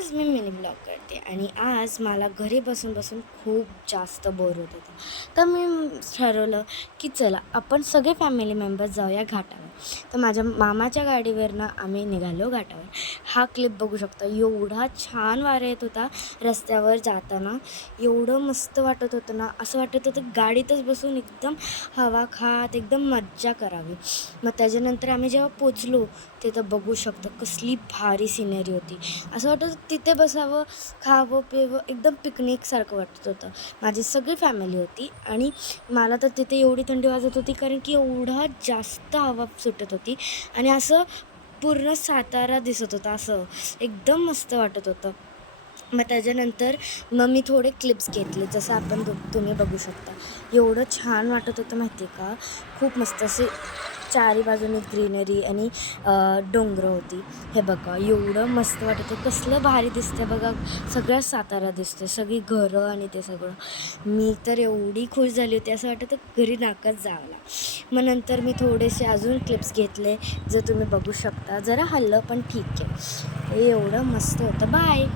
आज मी mini blog करते आणि आज मला घरी बसून बसून खूप जास्त बोर होत होतं. तर मी ठरवलं की चला आपण सगळे फॅमिली मेंबर्स जाऊया घाटावर. तर माझ्या मामाच्या गाडीवरनं आम्ही निघालो घाटावर. हा क्लिप बघू शकता, एवढा छान वारा येत होता रस्त्यावर जाताना. एवढं मस्त वाटत होतं ना, असं वाटत होतं गाडीतच बसून एकदम हवा खात एकदम मज्जा करावी. मग त्याच्यानंतर आम्ही जेव्हा पोचलो तिथं बघू शकतो कसली भारी सिनरी होती. असं वाटत होतं तिथे बसावं, खावं पिवं, एकदम पिकनिकसारखं वाटत होतं. माझी सगळी फॅमिली होती आणि मला तर तिथे एवढी थंडी वाजत होती कारण की एवढा जास्त हवा सुटत होती आणि असं पूर्ण सातारा दिसत होता. असं एकदम मस्त वाटत होतं. मग त्याच्यानंतर मी थोडे क्लिप्स घेतले, जसं आपण तुम्ही बघू शकता. एवढं छान वाटत होतं माहिती आहे का, खूप मस्त असे चारी बाजूने ग्रीनरी आणि डोंगरं होती. हे बघा एवढं मस्त वाटत होतं, कसलं भारी दिसतं बघा, सगळं सातारा दिसतं, सगळी घरं आणि ते सगळं. मी तर एवढी खुश झाली होती, असं वाटत होतं घरी नाकाच जावला. मग नंतर मी थोडेसे अजून क्लिप्स घेतले, जे तुम्ही बघू शकता. जरा हललं पण ठीक आहे. हे एवढं मस्त होतं. बाय.